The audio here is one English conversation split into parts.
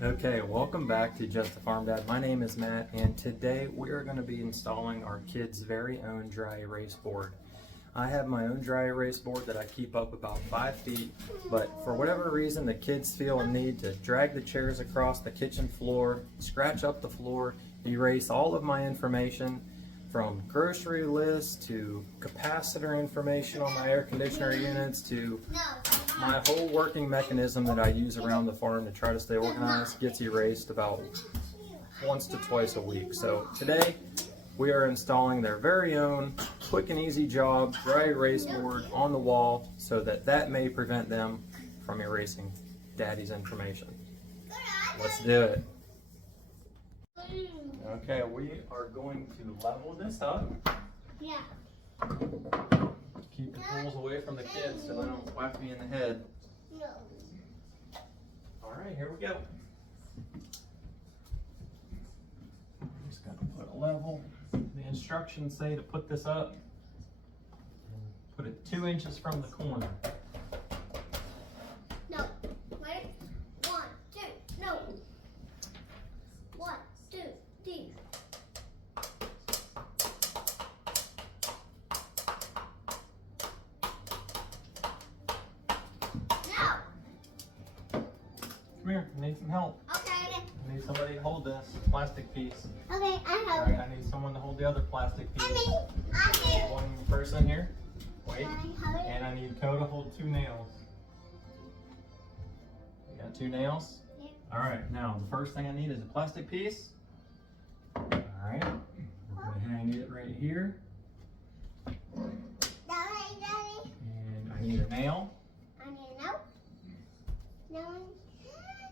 Okay, welcome back to Just a Farm Dad. My name is Matt, and today we are going to be installing our kids' very own dry erase board. I have my own dry erase board that I keep up about 5 feet, but for whatever reason the kids feel a need to drag the chairs across the kitchen floor, scratch up the floor, erase all of my information from grocery lists to capacitor information on my air conditioner units to my whole working mechanism that I use around the farm to try to stay organized gets erased about once to twice a week. So today we are installing their very own quick and easy job dry erase board on the wall so that may prevent them from erasing Daddy's information. Let's do it. Okay, we are going to level this up. Yeah. Keep the tools away from the kids so they don't whack me in the head. No. Alright, here we go. Just gotta put a level. The instructions say to put this up. Put it 2 inches from the corner. No. Wait. 1, 2. No. 1, 2, 3. No. Come here, I need some help. Okay. I need somebody to hold this plastic piece. Okay, I have. Alright, I need someone to hold the other plastic piece. I do. One person here. Wait. I have it. And I need Co to hold 2 nails. You got 2 nails? Yeah. Alright, now the first thing I need is a plastic piece. Alright, we're going to hang it right here. Daddy. And I need a nail. I need a no. No.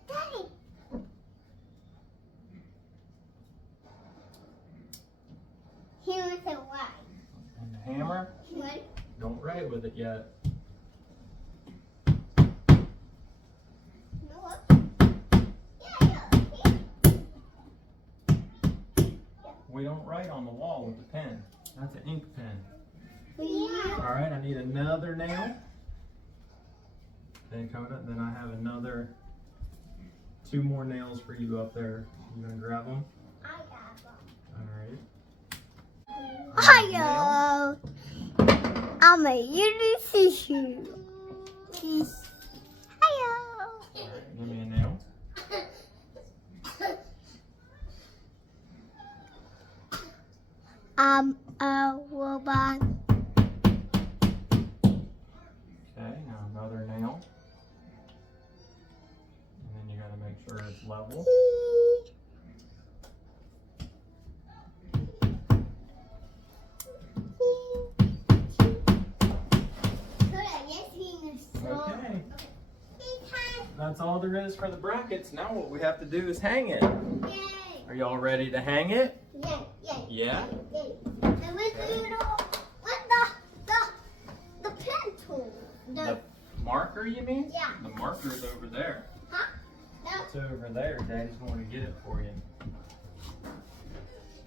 Daddy. Here is a Y. And a hammer. One. Don't write with it yet. No. Yeah. We don't write on the wall with the pen. That's an ink pen. Yeah. Alright, I need another nail. Okay, Coda, then I have another 2 more nails for you up there. You gonna grab them? I got one. Alright. Hiya! I'm a little tissue. Hiya! Alright, give me a nail. I'm a robot. Okay, now another nail. And then you gotta make sure it's level. Okay. That's all there is for the brackets. Now what we have to do is hang it. Are y'all ready to hang it? Yeah? And with the pen tool. The marker, you mean? Yeah. The marker's over there. Huh? No. It's over there. Daddy's going to get it for you.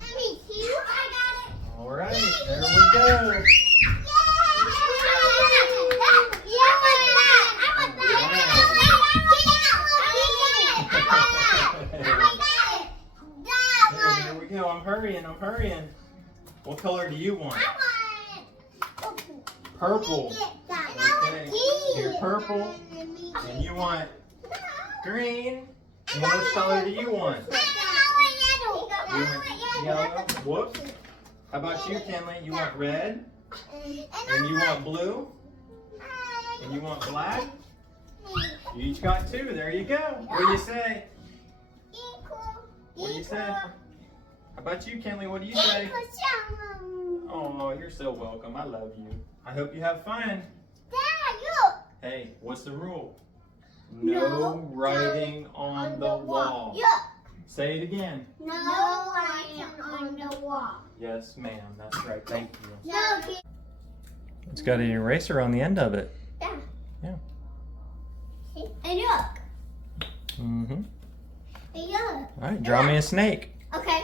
I mean, here I got it. All right, there we go. Here we go. I'm hurrying. What color do you want? Purple. Okay. Here, purple. And you want green. And which color do you want? You want yellow? Whoops. How about you, Kenley? You want red? And you want blue? And you want black? You each got 2. There you go. What do you say? What do you say? How about you, Kenley? What do you say? Oh, you're so welcome. I love you. I hope you have fun. Hey, what's the rule? No writing on the wall. Say it again. No writing on the wall. Yes, ma'am. That's right. Thank you. No. It's got an eraser on the end of it. Yeah. Yeah. And look. Mm-hmm. And look. All right, draw me a snake. Okay.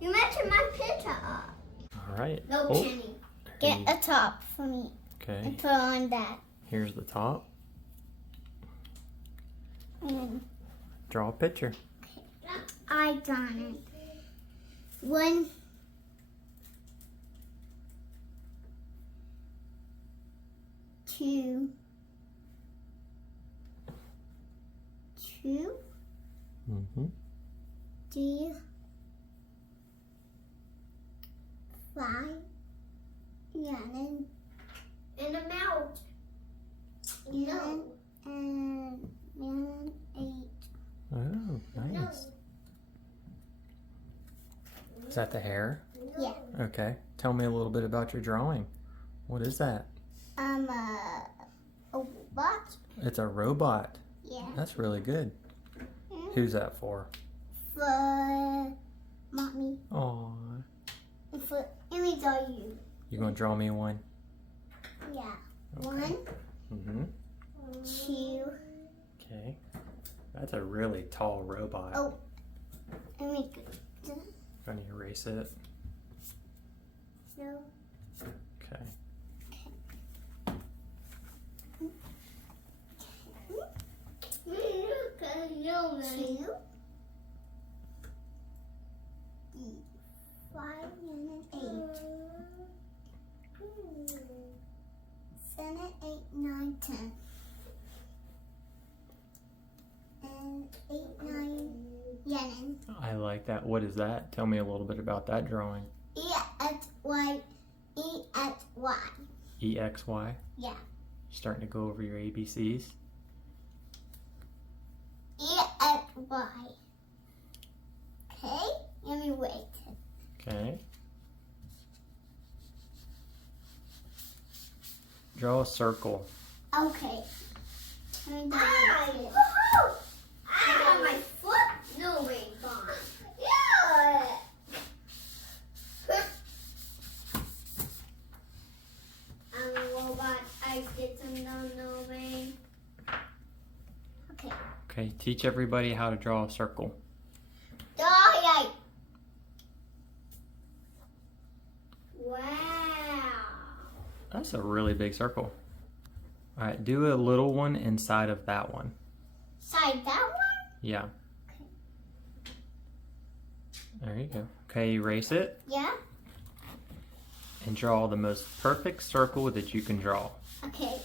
You mentioned my picture up. All right. No, Oh, Kenny. Get a top for me okay. and put on that. Here's the top. And Draw a picture. I done it. 1, 2, 2, Mm-hmm. 3, 5, yeah, and a mouth. No. And 8. Oh, nice. Is that the hair? Yeah. Okay. Tell me a little bit about your drawing. What is that? A robot. It's a robot. Yeah. That's really good. Who's that for? For mommy. Aw. And for Emmy's are you. You gonna draw me one? Yeah. Okay. 1, Mm-hmm. 2. Okay. That's a really tall robot. Oh. Emmy. Gonna erase it. No. Okay. 2. 5 and 8. 7, 8, 9, 10. And 8, 9, Yenin. I like that. What is that? Tell me a little bit about that drawing. E-X-Y. E-X-Y. EXY. Yeah. Starting to go over your ABCs. E-X-Y. Okay? Let me wait. Okay. Draw a circle. Okay. I got my foot moving on. Yeah. I'm a robot. I get to know me. Okay. Okay, teach everybody how to draw a circle. Die. Wow. That's a really big circle. All right, do a little one inside of that one. Side that one? Yeah. There you go. Okay, erase it Yeah. and draw the most perfect circle that you can draw. Okay.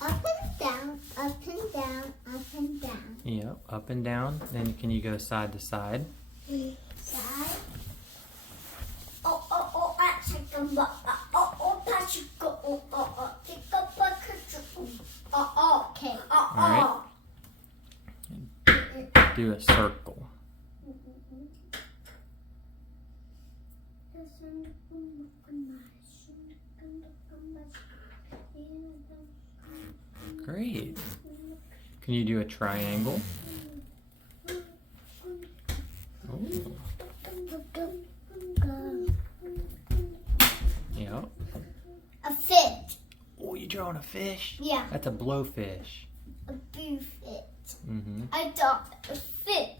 Up and down, up and down, up and down. Yep, up and down. Then can you go side to side? Side. Oh, that's a good one. That's a good one. Pick up a picture. Okay. All Do a circle. Great. Can you do a triangle? Ooh. Yep. A fish. Oh, you drawing a fish? Yeah. That's a blowfish. A blue fish. Mm-hmm. I draw a fish.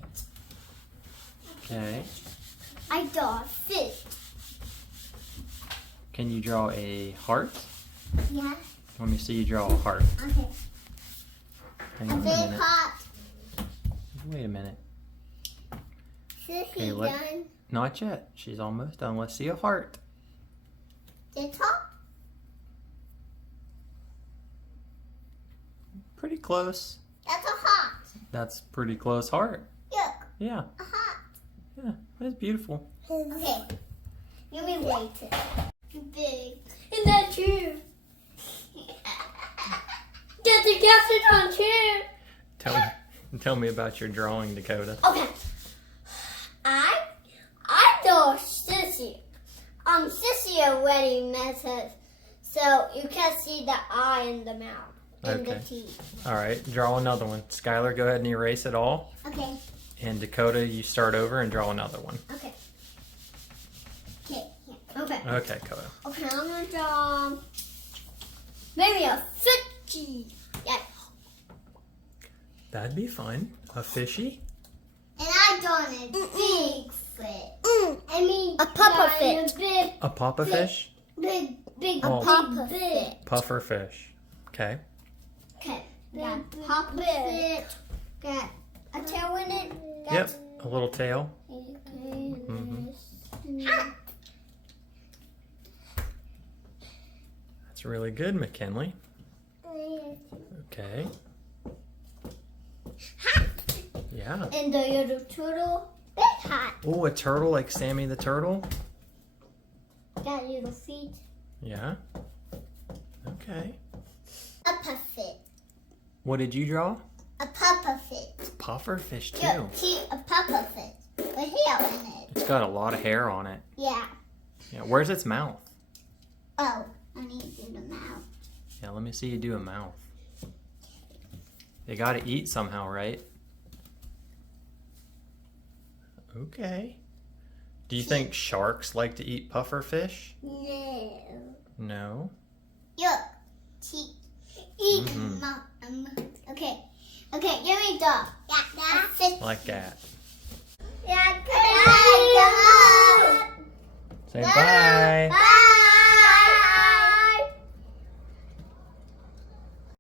Okay. I draw a fish. Can you draw a heart? Yeah. Let me see you draw a heart. Okay. Hang A on a big minute. heart. Wait a minute. Sissy Okay, done. Not yet. She's almost done. Let's see a heart. The top. Pretty close. That's a heart. That's pretty close heart. Look, Yeah. a heart. Yeah. That's beautiful. Okay. Let me wait. Too big. And that's you. Get the guesses on two. Tell me about your drawing, Dakota. Okay. I draw Sissy. Sissy already messes, so you can see the eye and the mouth and the Okay. teeth. All right. Draw another one. Skylar, go ahead and erase it all. Okay. And Dakota, you start over and draw another one. Okay. Okay. Yeah. Okay. Okay, Dakota. Okay, I'm gonna draw maybe a fishy. Yeah. That'd be fun. A fishy? And I drawn a big fish. I mean a puffer fish. A papa fish? Big Oh. puffer fish. Puffer fish. Okay. Okay. got pop it. Got a tail in it. Yep, a little tail. Mm-hmm. That's really good, McKinley. Okay. Yeah. And the little turtle, big hat. Oh, a turtle like Sammy the Turtle? Got little feet. Yeah. Okay. A puffet. What did you draw? A puffer fit. Puffer fish too. Yeah, see, a puffer fit. With hair in it. It's got a lot of hair on it. Yeah. Yeah. Where's its mouth? Oh, I need to do the mouth. Yeah, let me see you do a mouth. They gotta eat somehow, right? Okay. Do you think sharks like to eat puffer fish? No. No. Look. See. Eat. Mhm. Okay. Okay, give me the. Yeah, fish. Like that. Yeah, Say bye.